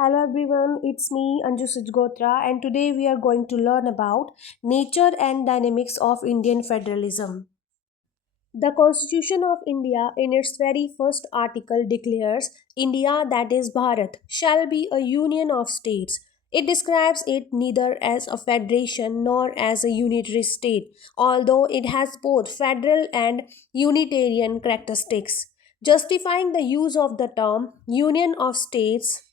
Hello everyone, it's me Anju Sujgotra and today we are going to learn about nature and dynamics of Indian federalism. The Constitution of India in its very first article declares India, that is Bharat, shall be a union of states. It describes it neither as a federation nor as a unitary state, although it has both federal and unitarian characteristics. Justifying the use of the term union of states,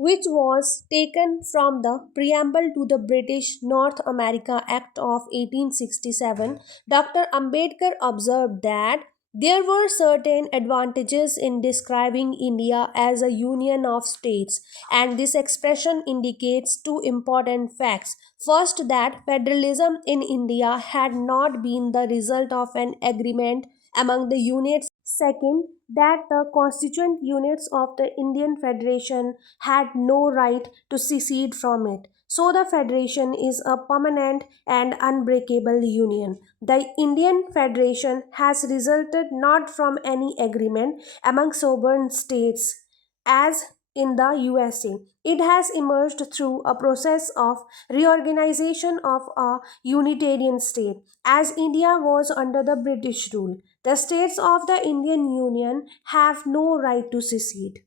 which was taken from the preamble to the British North America Act of 1867, Dr. Ambedkar observed that there were certain advantages in describing India as a union of states, and this expression indicates two important facts. First, that federalism in India had not been the result of an agreement among the units. Second, that the constituent units of the Indian Federation had no right to secede from it. So the Federation is a permanent and unbreakable union. The Indian Federation has resulted not from any agreement among sovereign states as in the USA. It has emerged through a process of reorganization of a Unitarian state. As India was under the British rule, the states of the Indian Union have no right to secede.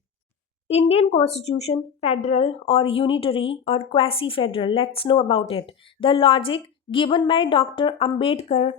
Indian Constitution, federal or unitary or quasi federal, let's know about it. The logic given by Dr. Ambedkar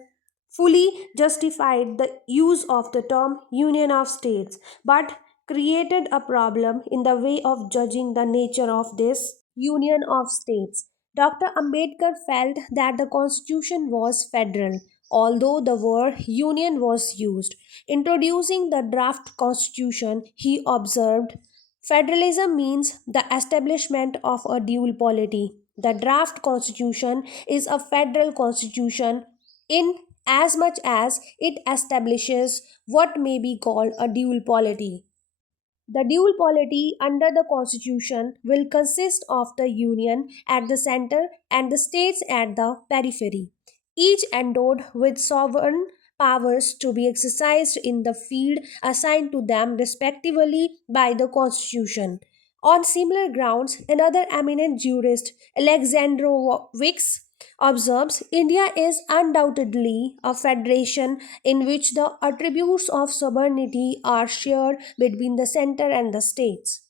fully justified the use of the term Union of States but created a problem in the way of judging the nature of this Union of States. Dr. Ambedkar felt that the Constitution was federal, although the word union was used. Introducing the draft Constitution, he observed federalism means the establishment of a dual polity. The draft constitution is a federal constitution in as much as it establishes what may be called a dual polity. The dual polity under the constitution will consist of the union at the center and the states at the periphery, each endowed with sovereign powers to be exercised in the field assigned to them respectively by the constitution. On similar grounds, another eminent jurist, Alexandrovich, observes India is undoubtedly a federation in which the attributes of sovereignty are shared between the center and the states.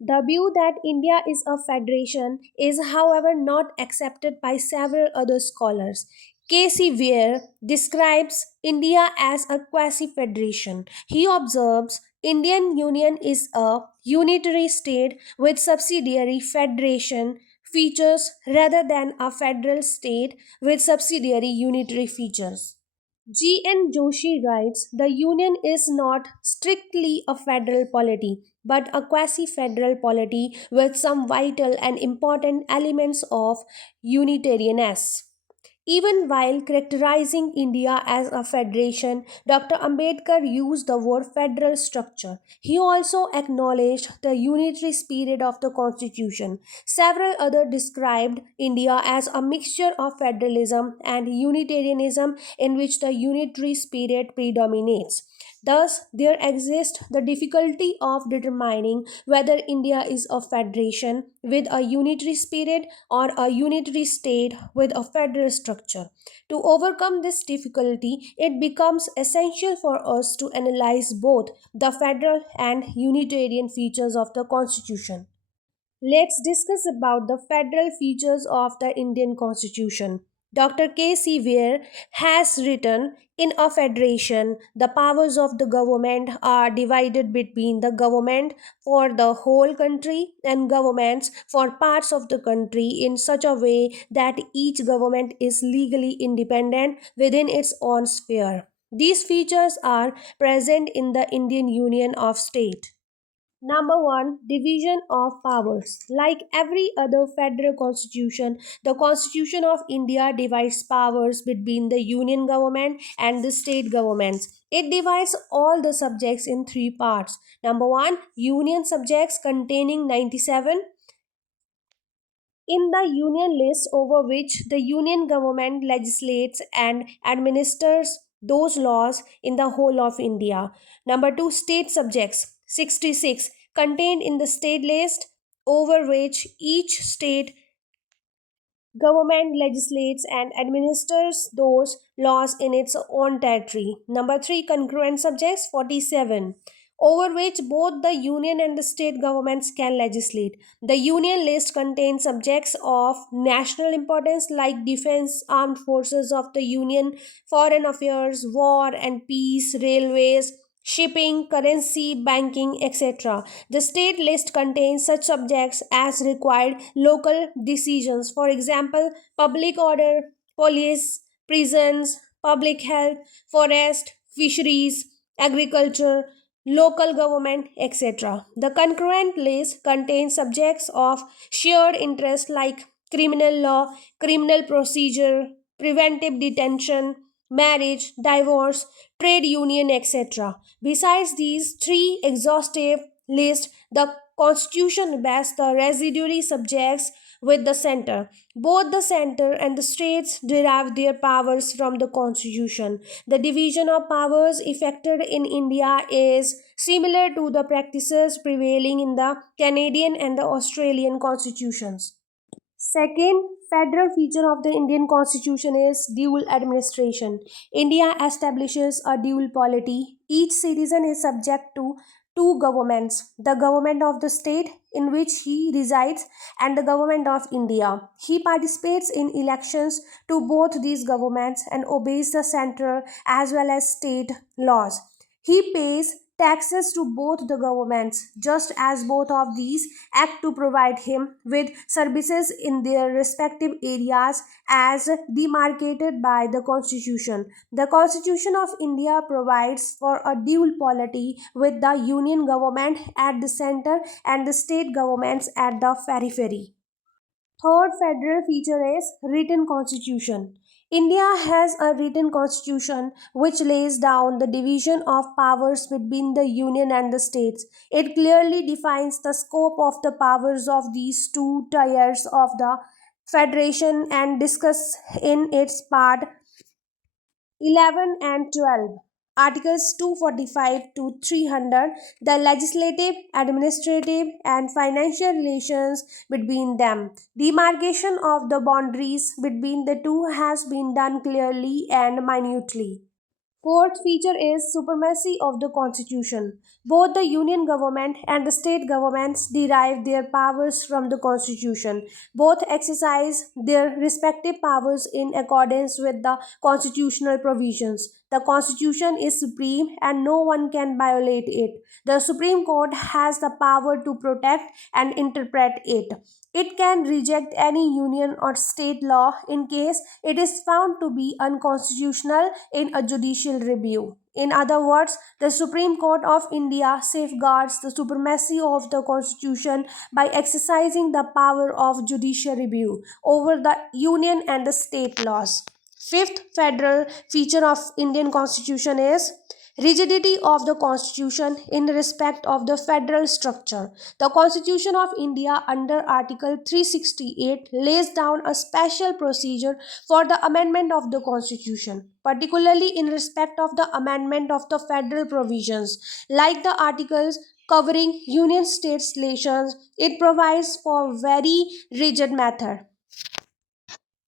The view that India is a federation is, however, not accepted by several other scholars. K.C. Ware describes India as a quasi federation. He observes Indian Union is a unitary state with subsidiary federation features rather than a federal state with subsidiary unitary features. G. N. Joshi writes the union is not strictly a federal polity, but a quasi federal polity with some vital and important elements of unitarianness. Even while characterizing India as a federation, Dr. Ambedkar used the word federal structure. He also acknowledged the unitary spirit of the constitution. Several others described India as a mixture of federalism and unitarianism in which the unitary spirit predominates. Thus, there exists the difficulty of determining whether India is a federation with a unitary spirit or a unitary state with a federal structure. To overcome this difficulty, it becomes essential for us to analyze both the federal and unitarian features of the Constitution. Let's discuss about the federal features of the Indian Constitution. Dr. K.C. Ware has written, in a federation, the powers of the government are divided between the government for the whole country and governments for parts of the country in such a way that each government is legally independent within its own sphere. These features are present in the Indian Union of States. Number one, division of powers. Like every other federal constitution, the Constitution of India divides powers between the union government and the state governments. It divides all the subjects in three parts. Number one, union subjects containing 97 in the union list over which the union government legislates and administers those laws in the whole of India. Number two, state subjects 66 contained in the state list over which each state government legislates and administers those laws in its own territory. Number 3, concurrent subjects 47, over which both the union and the state governments can legislate. The union list contains subjects of national importance like defense, armed forces of the union, foreign affairs, war and peace, railways, shipping, currency, banking, etc. The state list contains such subjects as required local decisions, for example, public order, police, prisons, public health, forest, fisheries, agriculture, local government, etc. The concurrent list contains subjects of shared interest like criminal law, criminal procedure, preventive detention, marriage, divorce, trade union, etc. Besides these three exhaustive lists, the Constitution vests the residuary subjects with the center. Both the center and the states derive their powers from the Constitution. The division of powers effected in India is similar to the practices prevailing in the Canadian and the Australian constitutions. Second federal feature of the Indian constitution is dual administration. India establishes a dual polity. Each citizen is subject to two governments, the government of the state in which he resides and the government of India. He participates in elections to both these governments and obeys the central as well as state laws. He pays taxes to both the governments, just as both of these act to provide him with services in their respective areas as demarcated by the Constitution. The Constitution of India provides for a dual polity with the union government at the center and the state governments at the periphery. Third federal feature is written constitution. India has a written constitution which lays down the division of powers between the union and the states. It clearly defines the scope of the powers of these two tiers of the federation and discuss in its part 11 and 12. Articles 245 to 300, the legislative, administrative, and financial relations between them. Demarcation of the boundaries between the two has been done clearly and minutely. Fourth feature is supremacy of the Constitution. Both the Union government and the state governments derive their powers from the Constitution. Both exercise their respective powers in accordance with the constitutional provisions. The Constitution is supreme and no one can violate it. The Supreme Court has the power to protect and interpret it. It can reject any union or state law in case it is found to be unconstitutional in a judicial review. In other words, the Supreme Court of India safeguards the supremacy of the Constitution by exercising the power of judicial review over the union and the state laws. Fifth federal feature of Indian Constitution is rigidity of the Constitution in respect of the federal structure. The Constitution of India under Article 368 lays down a special procedure for the amendment of the Constitution, particularly in respect of the amendment of the federal provisions, like the articles covering union states relations. It provides for very rigid method.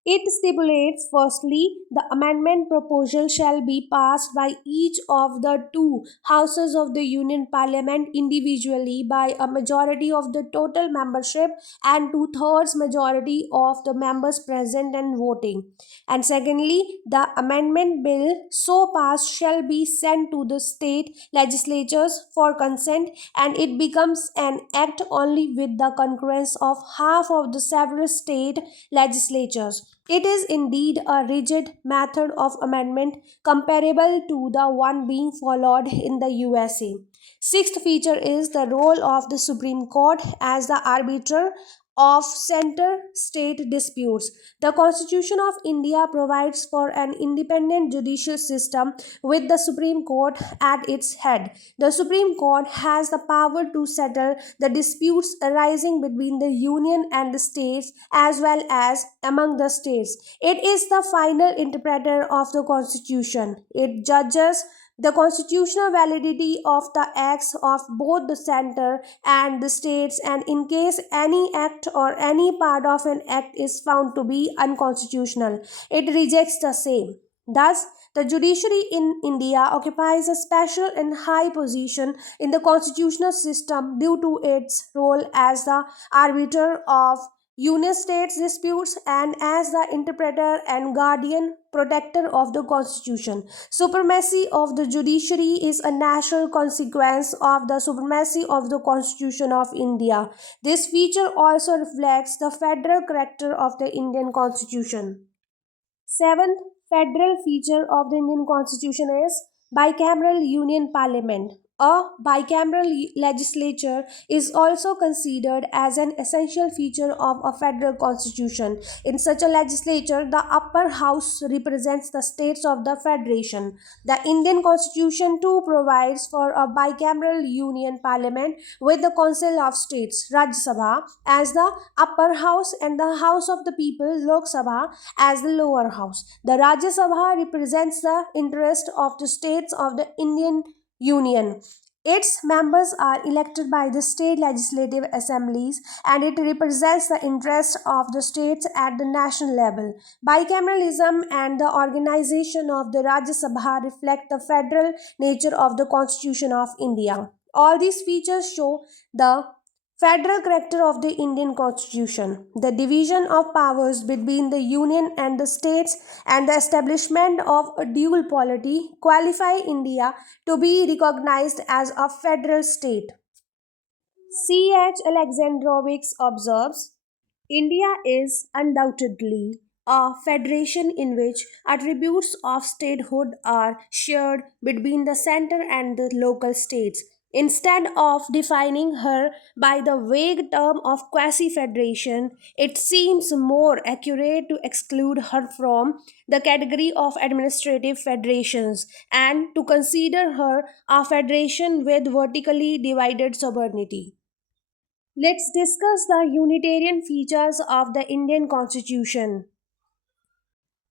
It stipulates, firstly, the amendment proposal shall be passed by each of the two houses of the Union Parliament individually by a majority of the total membership and two-thirds majority of the members present and voting. And secondly, the amendment bill so passed shall be sent to the state legislatures for consent, and it becomes an act only with the concurrence of half of the several state legislatures. It is indeed a rigid method of amendment comparable to the one being followed in the USA. Sixth feature is the role of the Supreme Court as the arbiter of center state disputes. The Constitution of India provides for an independent judicial system with the Supreme Court at its head. The Supreme Court has the power to settle the disputes arising between the Union and the states as well as among the states. It is the final interpreter of the Constitution. It judges The constitutional validity of the acts of both the center and the states, and in case any act or any part of an act is found to be unconstitutional, it rejects the same. Thus, the judiciary in India occupies a special and high position in the constitutional system due to its role as the arbiter of Union states disputes and as the interpreter and guardian protector of the constitution. Supremacy of the judiciary is a natural consequence of the supremacy of the constitution of India. This feature also reflects the federal character of the Indian constitution. Seventh federal feature of the Indian Constitution is bicameral union parliament. A bicameral legislature is also considered as an essential feature of a federal constitution. In such a legislature, the upper house represents the states of the federation. The Indian Constitution too provides for a bicameral union parliament with the Council of States, Rajya Sabha, as the upper house and the House of the People, Lok Sabha, as the lower house. The Rajya Sabha represents the interest of the states of the Indian Union. Its members are elected by the state legislative assemblies and it represents the interest of the states at the national level. Bicameralism and the organization of the Rajya Sabha reflect the federal nature of the Constitution of India. All these features show the federal character of the Indian Constitution, the division of powers between the Union and the states, and the establishment of a dual polity qualify India to be recognized as a federal state. C.H. Alexandrovics observes India is undoubtedly a federation in which attributes of statehood are shared between the center and the local states. Instead of defining her by the vague term of quasi federation, it seems more accurate to exclude her from the category of administrative federations and to consider her a federation with vertically divided sovereignty. Let's discuss the Unitarian features of the Indian Constitution.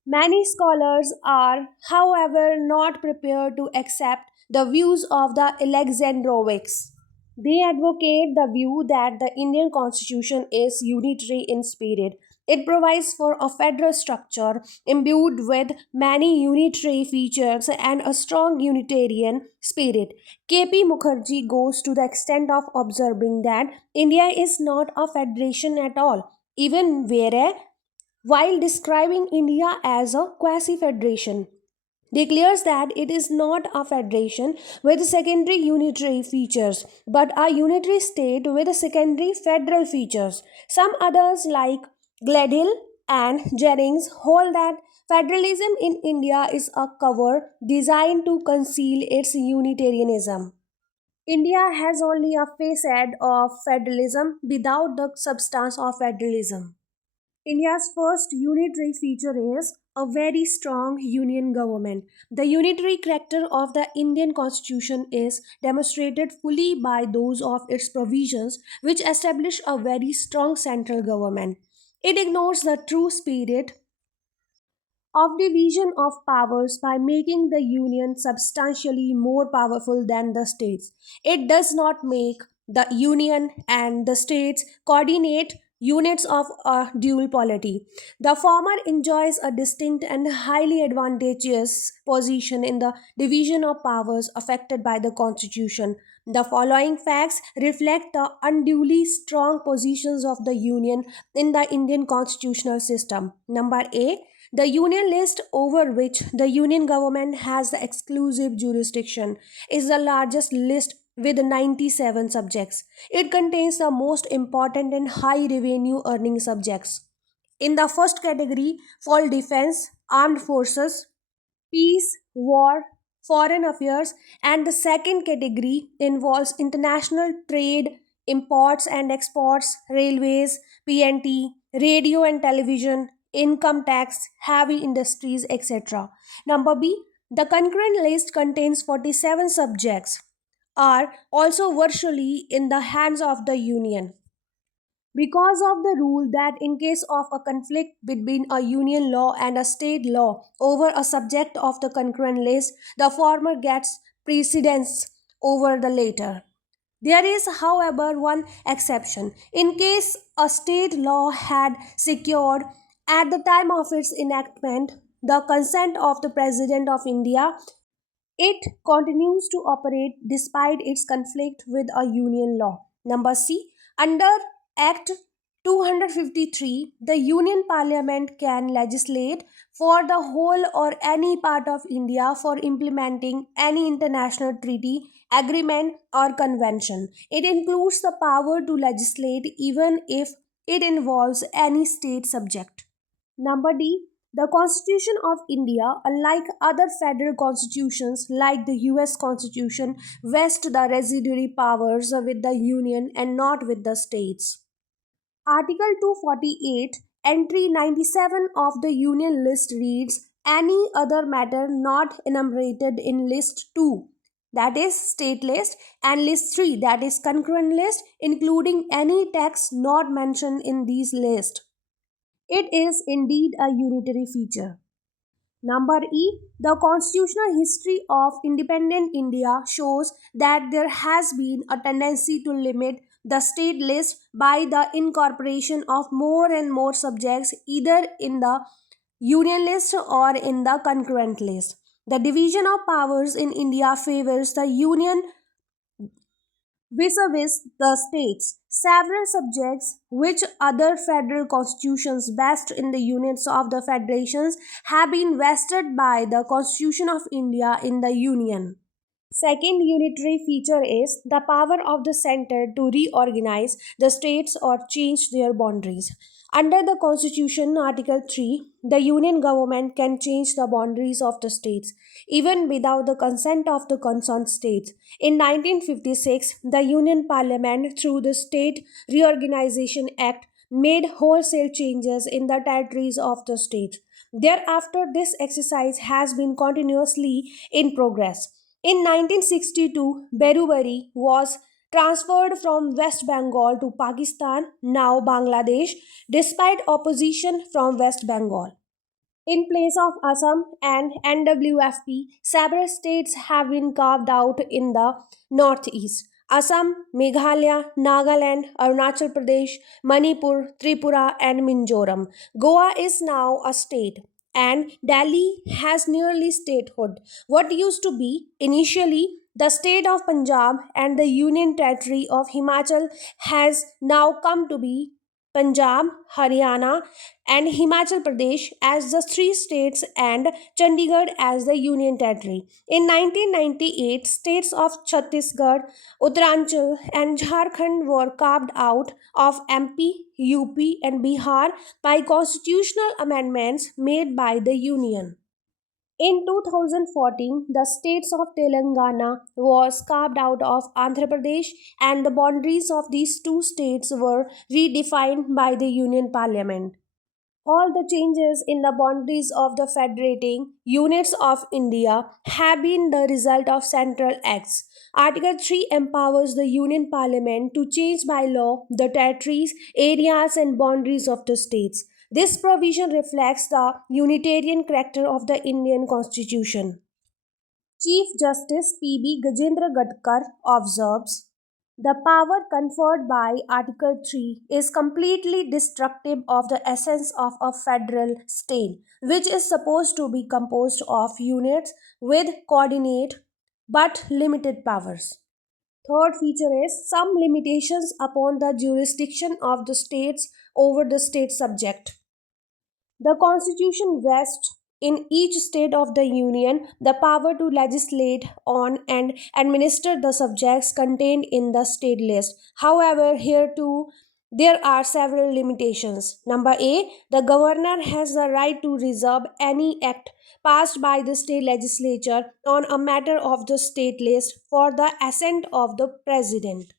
Many scholars are, however, not prepared to accept the views of the Alexandrovics. They advocate the view that the Indian Constitution is unitary in spirit. It provides for a federal structure imbued with many unitary features and a strong Unitarian spirit. K.P. Mukherjee goes to the extent of observing that India is not a federation at all, even where while describing India as a quasi federation, declares that it is not a federation with secondary unitary features, but a unitary state with secondary federal features. Some others, like Gladhill and Jennings, hold that federalism in India is a cover designed to conceal its Unitarianism. India has only a facade of federalism without the substance of federalism. India's first unitary feature is a very strong union government. The unitary character of the Indian constitution is demonstrated fully by those of its provisions, which establish a very strong central government. It ignores the true spirit of division of powers by making the union substantially more powerful than the states. It does not make the union and the states coordinate units of a dual polity. The former enjoys a distinct and highly advantageous position in the division of powers affected by the constitution. The following facts reflect the unduly strong positions of the union in the Indian constitutional system. Number A, the union list over which the union government has the exclusive jurisdiction is the largest list with 97 subjects. It contains the most important and high revenue earning subjects. In the first category fall defense, armed forces, peace, war, foreign affairs, and the second category involves international trade, imports and exports, railways, PNT, radio and television, income tax, heavy industries, etc. Number B, the concurrent list contains 47 subjects, are also virtually in the hands of the Union. because of the rule that in case of a conflict between a union law and a state law over a subject of the concurrent list, the former gets precedence over the later. There is, however, one exception. In case a state law had secured, at the time of its enactment, the consent of the President of India, it continues to operate despite its conflict with a union law. Number C. Under Act 253, the Union Parliament can legislate for the whole or any part of India for implementing any international treaty, agreement, or convention. It includes the power to legislate even if it involves any state subject. Number D. The Constitution of India, unlike other federal constitutions like the US Constitution, vests the residuary powers with the Union and not with the states. Article 248, Entry 97 of the Union List reads any other matter not enumerated in List 2, that is State List, and List 3, that is Concurrent List, including any tax not mentioned in these lists. It is indeed a unitary feature. Number E. The constitutional history of independent India shows that there has been a tendency to limit the state list by the incorporation of more and more subjects either in the union list or in the concurrent list. The division of powers in India favors the union vis-a-vis the states. Several subjects which other federal constitutions vest in the units of the federations have been vested by the Constitution of India in the Union. Second unitary feature is the power of the center to reorganize the states or change their boundaries. Under the Constitution, Article 3, the Union government can change the boundaries of the states, even without the consent of the concerned states. In 1956, the Union Parliament, through the State Reorganization Act, made wholesale changes in the territories of the states. Thereafter, this exercise has been continuously in progress. In 1962, Berubari was transferred from West Bengal to Pakistan, now Bangladesh, despite opposition from West Bengal. In place of Assam and NWFP, several states have been carved out in the northeast. Assam, Meghalaya, Nagaland, Arunachal Pradesh, Manipur, Tripura, and Mizoram. Goa is now a state, and Delhi has nearly statehood. What used to be initially the state of Punjab and the Union Territory of Himachal has now come to be Punjab, Haryana, and Himachal Pradesh as the three states and Chandigarh as the union territory. In 1998, states of Chhattisgarh, Uttaranchal, and Jharkhand were carved out of MP, UP, and Bihar by constitutional amendments made by the union. In 2014, the states of Telangana was carved out of Andhra Pradesh and the boundaries of these two states were redefined by the Union Parliament. All the changes in the boundaries of the federating units of India have been the result of central acts. Article 3 empowers the Union Parliament to change by law the territories, areas, and boundaries of the states. This provision reflects the unitarian character of the Indian Constitution. Chief Justice P.B. Gajendra Gadkar observes the power conferred by Article 3 is completely destructive of the essence of a federal state, which is supposed to be composed of units with coordinate but limited powers. Third feature is some limitations upon the jurisdiction of the states over the state subject. The Constitution vests in each state of the Union the power to legislate on and administer the subjects contained in the state list. However, here too there are several limitations. Number A, the governor has the right to reserve any act passed by the state legislature on a matter of the state list for the assent of the president.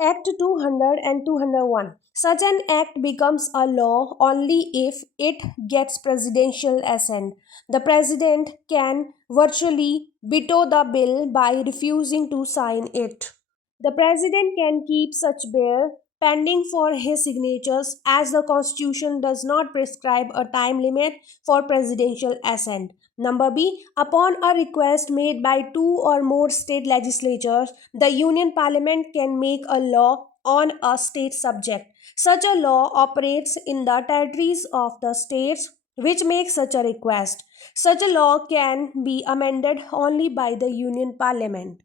Act 200 and 201. Such an act becomes a law only if it gets presidential assent. The president can virtually veto the bill by refusing to sign it. The president can keep such bill pending for his signatures as the constitution does not prescribe a time limit for presidential assent. Number B, upon a request made by two or more state legislatures, the Union Parliament can make a law on a state subject. Such a law operates in the territories of the states which make such a request. Such a law can be amended only by the Union Parliament.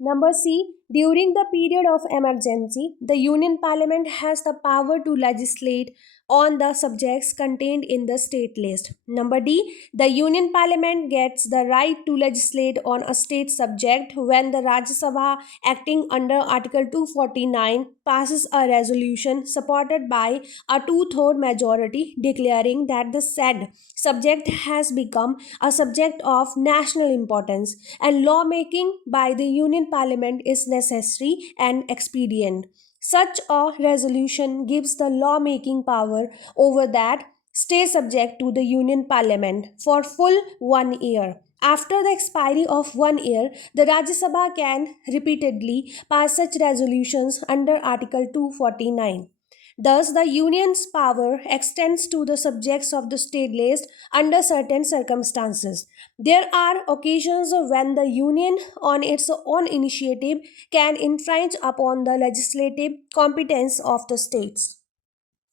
Number C. During the period of emergency, the Union Parliament has the power to legislate on the subjects contained in the state list. Number D. The Union Parliament gets the right to legislate on a state subject when the Rajya Sabha, acting under Article 249, passes a resolution supported by a two-third majority declaring that the said subject has become a subject of national importance and lawmaking by the Union Parliament is necessary and expedient. Such a resolution gives the lawmaking power over that stay subject to the Union Parliament for full 1 year. After the expiry of 1 year, the Rajya Sabha can repeatedly pass such resolutions under Article 249. Thus, the Union's power extends to the subjects of the state list under certain circumstances. There are occasions when the Union, on its own initiative, can infringe upon the legislative competence of the states.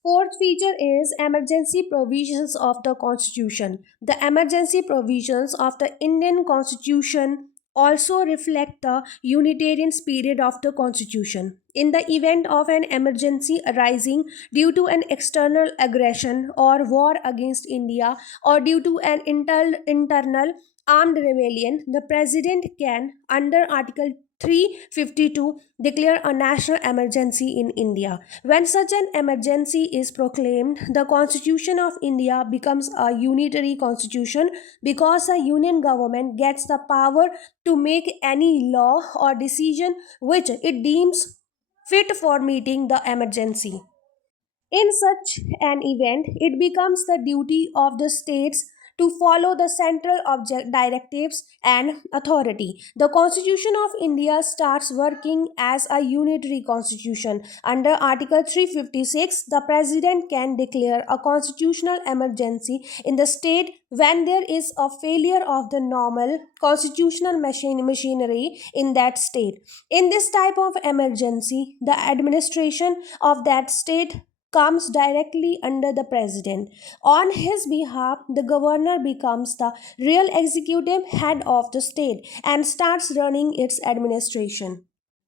Fourth feature is emergency provisions of the Constitution. The emergency provisions of the Indian Constitution also reflect the unitarian spirit of the Constitution. In the event of an emergency arising due to an external aggression or war against India or due to an internal armed rebellion, the President can, under Article 352, declare a national emergency in India. When such an emergency is proclaimed, the Constitution of India becomes a unitary constitution because the union government gets the power to make any law or decision which it deems fit for meeting the emergency. In such an event, it becomes the duty of the states to follow the central object directives and authority. The Constitution of India starts working as a unitary constitution. Under Article 356, the President can declare a constitutional emergency in the state when there is a failure of the normal constitutional machinery in that state. In this type of emergency, the administration of that state comes directly under the president. On his behalf, the governor becomes the real executive head of the state and starts running its administration.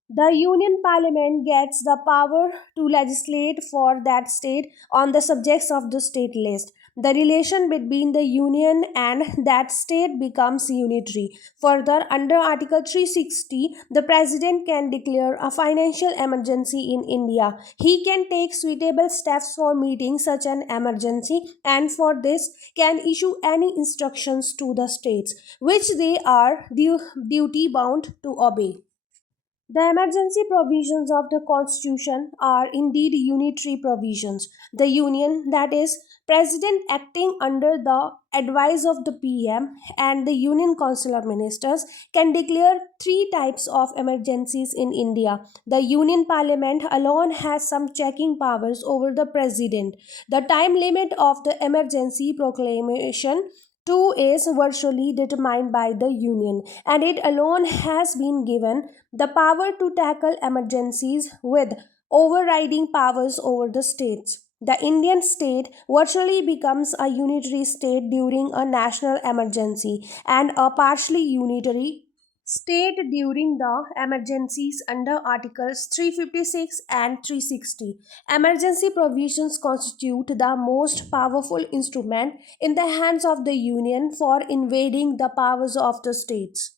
The Union Parliament gets the power to legislate for that state on the subjects of the state list. The relation between the Union and that state becomes unitary. Further, under Article 360, the President can declare a financial emergency in India. He can take suitable steps for meeting such an emergency and for this can issue any instructions to the states, which they are duty bound to obey. The emergency provisions of the Constitution are indeed unitary provisions. The Union, that is, President acting under the advice of the PM and the Union Council of Ministers, can declare three types of emergencies in India. The Union Parliament alone has some checking powers over the President. The time limit of the emergency proclamation Two is virtually determined by the Union, and it alone has been given the power to tackle emergencies with overriding powers over the states. The Indian state virtually becomes a unitary state during a national emergency and a partially unitary state during the emergencies under Articles 356 and 360. Emergency provisions constitute the most powerful instrument in the hands of the Union for invading the powers of the states.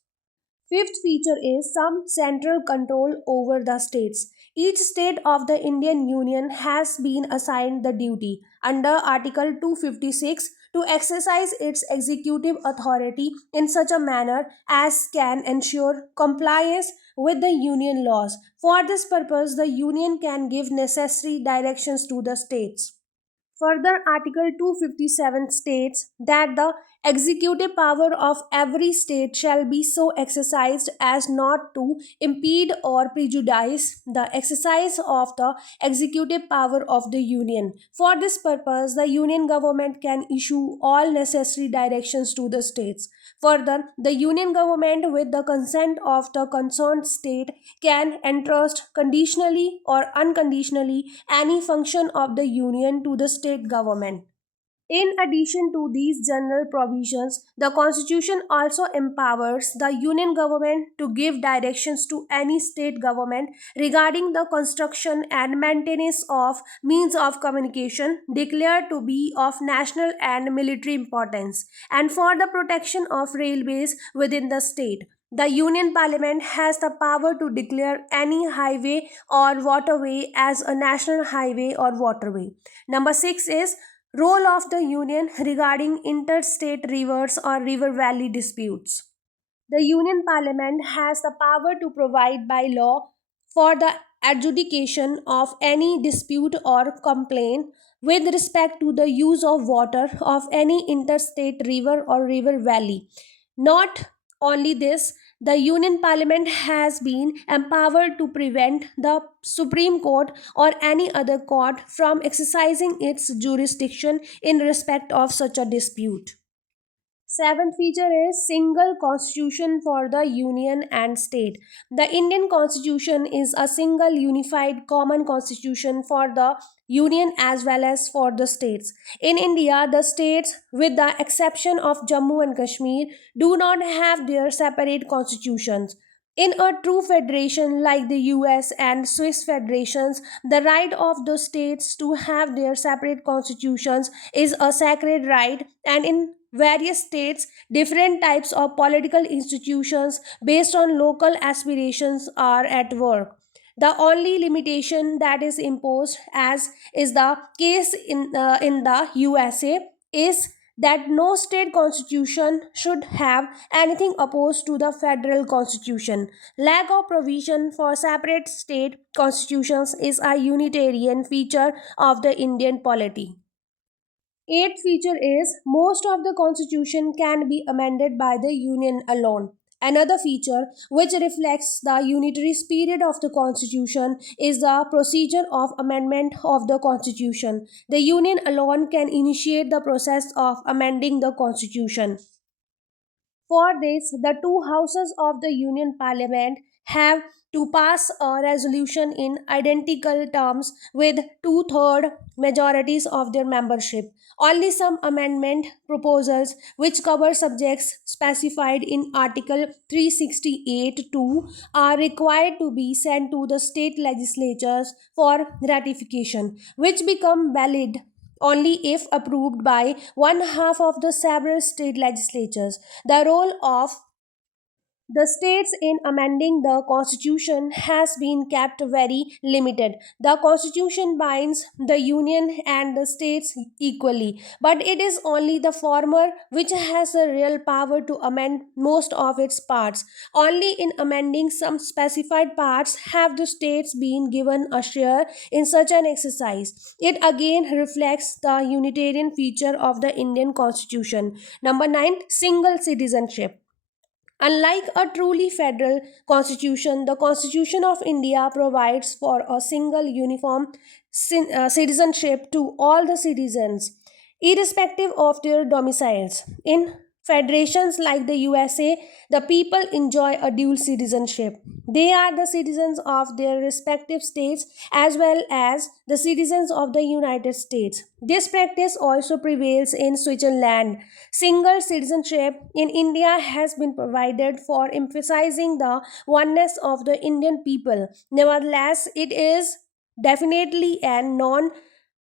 Fifth feature is some central control over the states. Each state of the Indian Union has been assigned the duty under Article 256 to exercise its executive authority in such a manner as can ensure compliance with the union laws. For this purpose, the union can give necessary directions to the states. Further, Article 257 states that the executive power of every state shall be so exercised as not to impede or prejudice the exercise of the executive power of the union. For this purpose, the union government can issue all necessary directions to the states. Further, the union government, with the consent of the concerned state, can entrust conditionally or unconditionally any function of the union to the state government. In addition to these general provisions, the Constitution also empowers the Union government to give directions to any state government regarding the construction and maintenance of means of communication declared to be of national and military importance, and for the protection of railways within the state. The Union Parliament has the power to declare any highway or waterway as a national highway or waterway. Number 6 is role of the union regarding interstate rivers or river valley disputes. The Union Parliament has the power to provide by law for the adjudication of any dispute or complaint with respect to the use of water of any interstate river or river valley. Not only this, the Union Parliament has been empowered to prevent the Supreme Court or any other court from exercising its jurisdiction in respect of such a dispute. Seventh feature is single constitution for the union and state. The Indian constitution is a single unified common constitution for the union as well as for the states. In India, the states, with the exception of Jammu and Kashmir, do not have their separate constitutions. In a true federation like the US and Swiss federations, the right of the states to have their separate constitutions is a sacred right, and in various states, different types of political institutions based on local aspirations are at work. The only limitation that is imposed, as is the case in the USA, is that no state constitution should have anything opposed to the federal constitution. Lack of provision for separate state constitutions is a unitarian feature of the Indian polity. Eighth feature is most of the constitution can be amended by the union alone. Another feature which reflects the unitary spirit of the constitution is the procedure of amendment of the constitution. The union alone can initiate the process of amending the constitution. For this, the two houses of the Union Parliament have to pass a resolution in identical terms with two-third majorities of their membership. Only some amendment proposals which cover subjects specified in Article 368(2) are required to be sent to the state legislatures for ratification, which become valid only if approved by one half of the several state legislatures. The role of the states in amending the constitution has been kept very limited. The constitution binds the union and the states equally, but it is only the former which has the real power to amend most of its parts. Only in amending some specified parts have the states been given a share in such an exercise. It again reflects the unitarian feature of the Indian constitution. Number 9, single citizenship. Unlike a truly federal constitution, the Constitution of India provides for a single uniform citizenship to all the citizens, irrespective of their domiciles. In federations like the USA, the people enjoy a dual citizenship. They are the citizens of their respective states as well as the citizens of the United States. This practice also prevails in Switzerland. Single citizenship in India has been provided for emphasizing the oneness of the Indian people. Nevertheless, it is definitely a non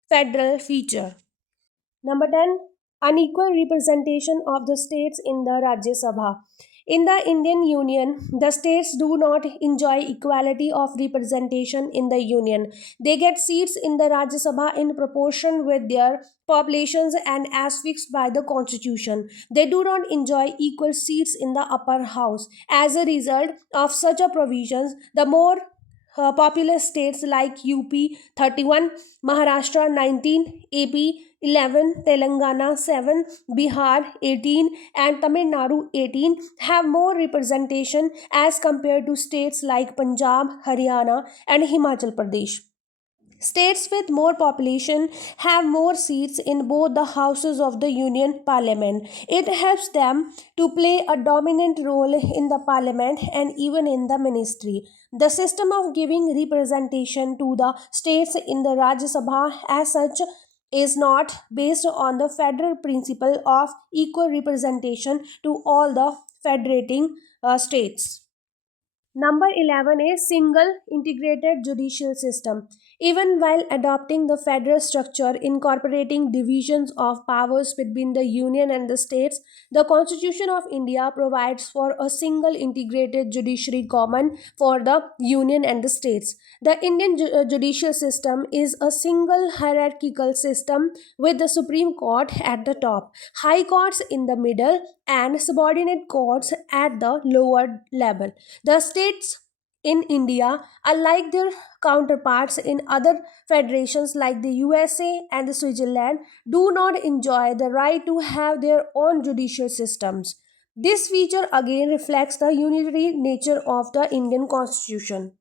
federal feature. Number 10, unequal representation of the states in the Rajya Sabha. In the Indian Union, the states do not enjoy equality of representation in the Union. They get seats in the Rajya Sabha in proportion with their populations and as fixed by the Constitution. They do not enjoy equal seats in the upper house. As a result of such a provisions, the more populous states like UP 31, Maharashtra 19, AP 11, Telangana 7, Bihar 18, and Tamil Nadu 18 have more representation as compared to states like Punjab, Haryana, and Himachal Pradesh. States with more population have more seats in both the houses of the Union Parliament. It helps them to play a dominant role in the Parliament and even in the ministry. The system of giving representation to the states in the Rajya Sabha as such is not based on the federal principle of equal representation to all the federating states. Number 11 is single integrated judicial system. Even while adopting the federal structure incorporating divisions of powers between the union and the states, the Constitution of India provides for a single integrated judiciary common for the union and the states. The Indian judicial system is a single hierarchical system with the Supreme Court at the top, high courts in the middle, and subordinate courts at the lower level. The states in India, unlike their counterparts in other federations like the USA and the Switzerland, do not enjoy the right to have their own judicial systems. This feature again reflects the unitary nature of the Indian Constitution.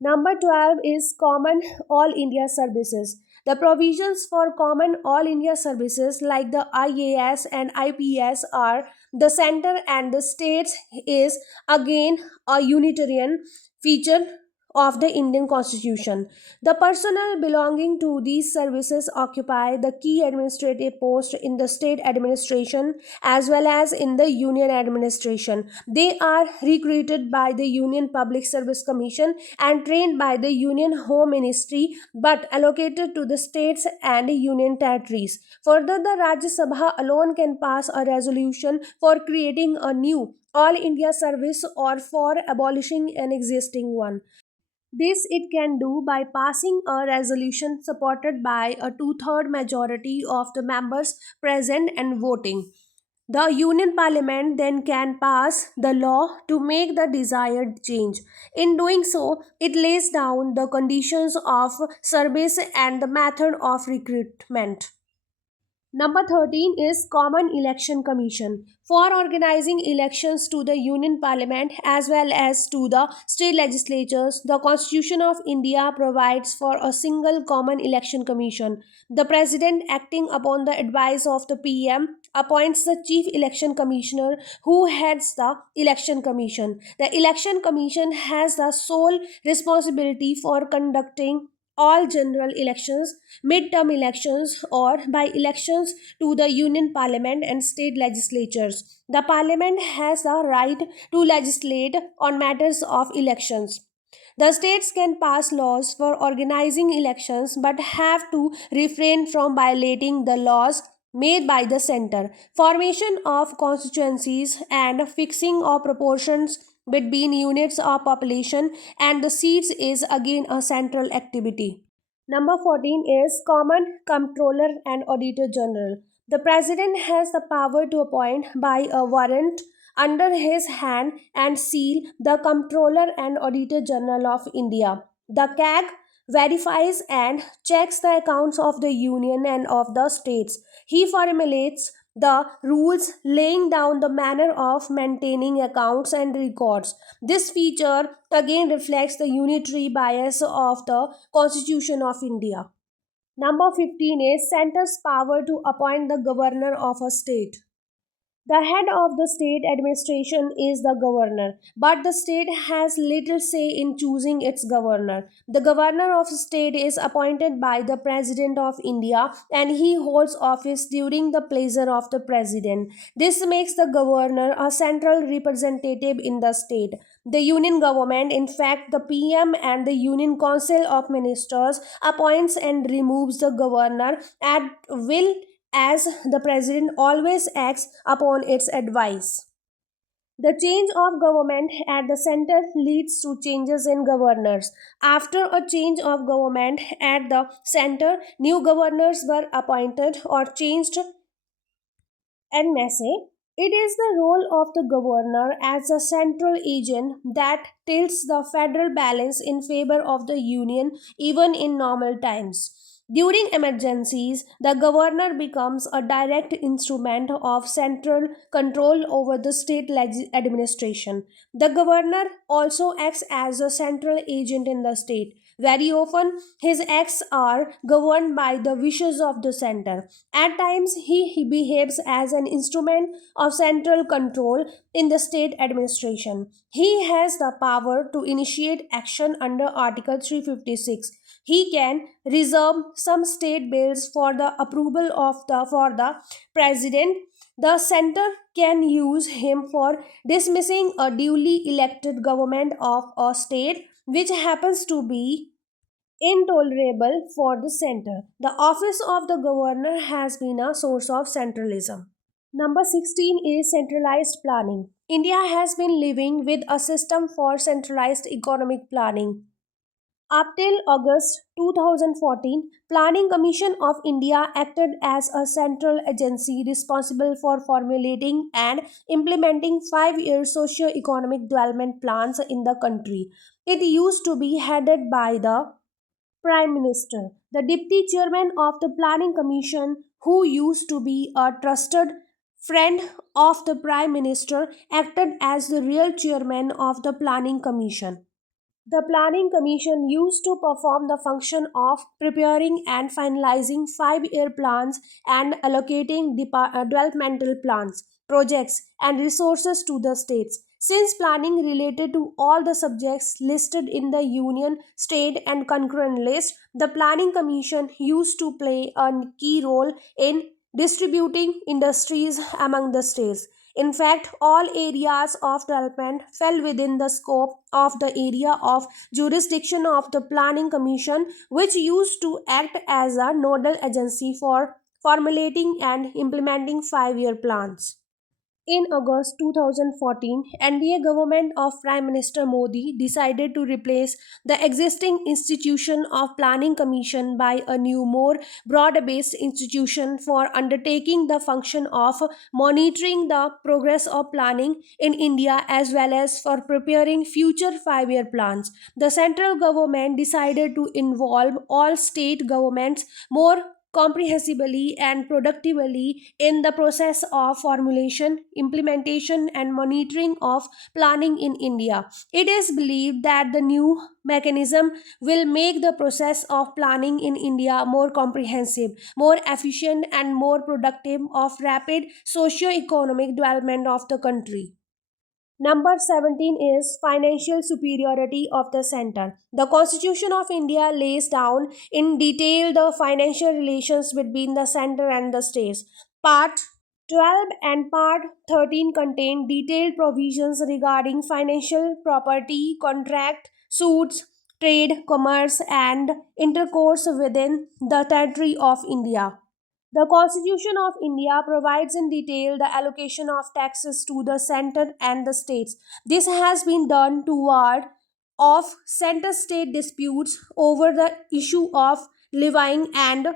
Number 12 is Common All India Services. The provisions for Common All India Services like the IAS and IPS are the center and the states is again a Unitarian feature of the Indian Constitution. The personnel belonging to these services occupy the key administrative post in the state administration as well as in the union administration. They are recruited by the Union Public Service Commission and trained by the Union Home Ministry but allocated to the states and union territories. Further, the Rajya Sabha alone can pass a resolution for creating a new All India service or for abolishing an existing one. This it can do by passing a resolution supported by a two-third majority of the members present and voting. The Union Parliament then can pass the law to make the desired change. In doing so, it lays down the conditions of service and the method of recruitment. Number 13 is Common Election Commission for organizing elections to the Union Parliament as well as to the state legislatures. The Constitution of India provides for a single Common Election Commission. The President, acting upon the advice of the PM, appoints the Chief Election Commissioner who heads the Election Commission. The Election Commission has the sole responsibility for conducting all general elections, midterm elections, or by elections to the Union Parliament and state legislatures. The Parliament has the right to legislate on matters of elections. The states can pass laws for organizing elections but have to refrain from violating the laws made by the center. Formation of constituencies and fixing of proportions between units of population and the seats is again a central activity. Number 14 is Common Comptroller and Auditor General. The President has the power to appoint by a warrant under his hand and seal the Comptroller and Auditor General of India. The CAG verifies and checks the accounts of the Union and of the states. He formulates the rules laying down the manner of maintaining accounts and records. This feature again reflects the unitary bias of the Constitution of India. Number 15 is center's power to appoint the governor of a state. The head of the state administration is the governor, but the state has little say in choosing its governor. The governor of a state is appointed by the President of India and he holds office during the pleasure of the President. This makes the governor a central representative in the state. The union government, in fact, the PM and the Union Council of Ministers, appoints and removes the governor at will as the president always acts upon its advice. The change of government at the center leads to changes in governors. After a change of government at the center, new governors were appointed or changed en masse. It is the role of the governor as a central agent that tilts the federal balance in favor of the union even in normal times. During emergencies, the governor becomes a direct instrument of central control over the state administration. The governor also acts as a central agent in the state. Very often, his acts are governed by the wishes of the center. At times, he behaves as an instrument of central control in the state administration. He has the power to initiate action under Article 356. He can reserve some state bills for the approval of the for the president. The center can use him for dismissing a duly elected government of a state which happens to be intolerable for the center. The office of the governor has been a source of centralism. Number 16 is centralized planning. India has been living with a system for centralized economic planning. Up till August 2014, Planning Commission of India acted as a central agency responsible for formulating and implementing 5-year socio-economic development plans in the country. It used to be headed by the Prime Minister. The Deputy Chairman of the Planning Commission, who used to be a trusted friend of the Prime Minister, acted as the real chairman of the Planning Commission. The Planning Commission used to perform the function of preparing and finalizing 5-year plans and allocating developmental plans, projects, and resources to the states. Since planning related to all the subjects listed in the Union, State, and concurrent list, the Planning Commission used to play a key role in distributing industries among the states. In fact, all areas of development fell within the scope of the area of jurisdiction of the Planning Commission, which used to act as a nodal agency for formulating and implementing 5-year plans. In August 2014, NDA government of Prime Minister Modi decided to replace the existing institution of Planning Commission by a new, more broad-based institution for undertaking the function of monitoring the progress of planning in India as well as for preparing future 5-year plans. The central government decided to involve all state governments more comprehensively and productively in the process of formulation, implementation, and monitoring of planning in India. It is believed that the new mechanism will make the process of planning in India more comprehensive, more efficient, and more productive of rapid socio-economic development of the country. Number 17 is financial superiority of the center. The Constitution of India lays down in detail the financial relations between the center and the states. Part 12 and Part 13 contain detailed provisions regarding financial property, contract, suits, trade, commerce, and intercourse within the territory of India. The Constitution of India provides in detail the allocation of taxes to the center and the states. This has been done toward of center state disputes over the issue of levying and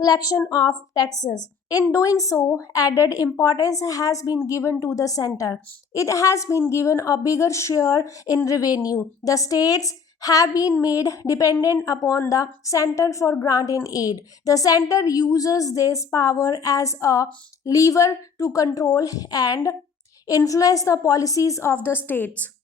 collection of taxes. In doing so, added importance has been given to the center. It has been given a bigger share in revenue. The states have been made dependent upon the center for granting aid. The center uses this power as a lever to control and influence the policies of the states.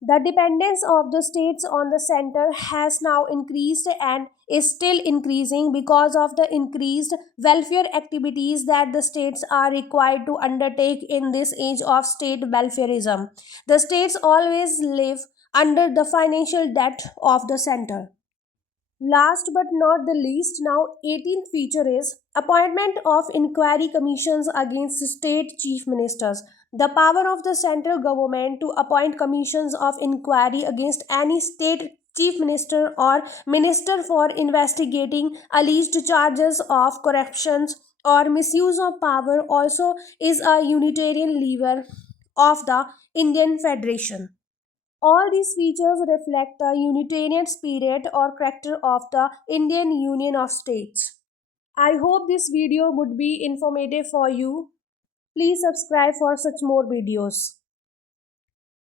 The dependence of the states on the center has now increased and is still increasing because of the increased welfare activities that the states are required to undertake in this age of state welfareism. The states always live under the financial debt of the center. Last but not the least, now 18th feature is appointment of inquiry commissions against state chief ministers. The power of the central government to appoint commissions of inquiry against any state chief minister or minister for investigating alleged charges of corruption or misuse of power also is a unitarian lever of the Indian Federation. All these features reflect the Unitarian spirit or character of the Indian Union of States. I hope this video would be informative for you. Please subscribe for such more videos.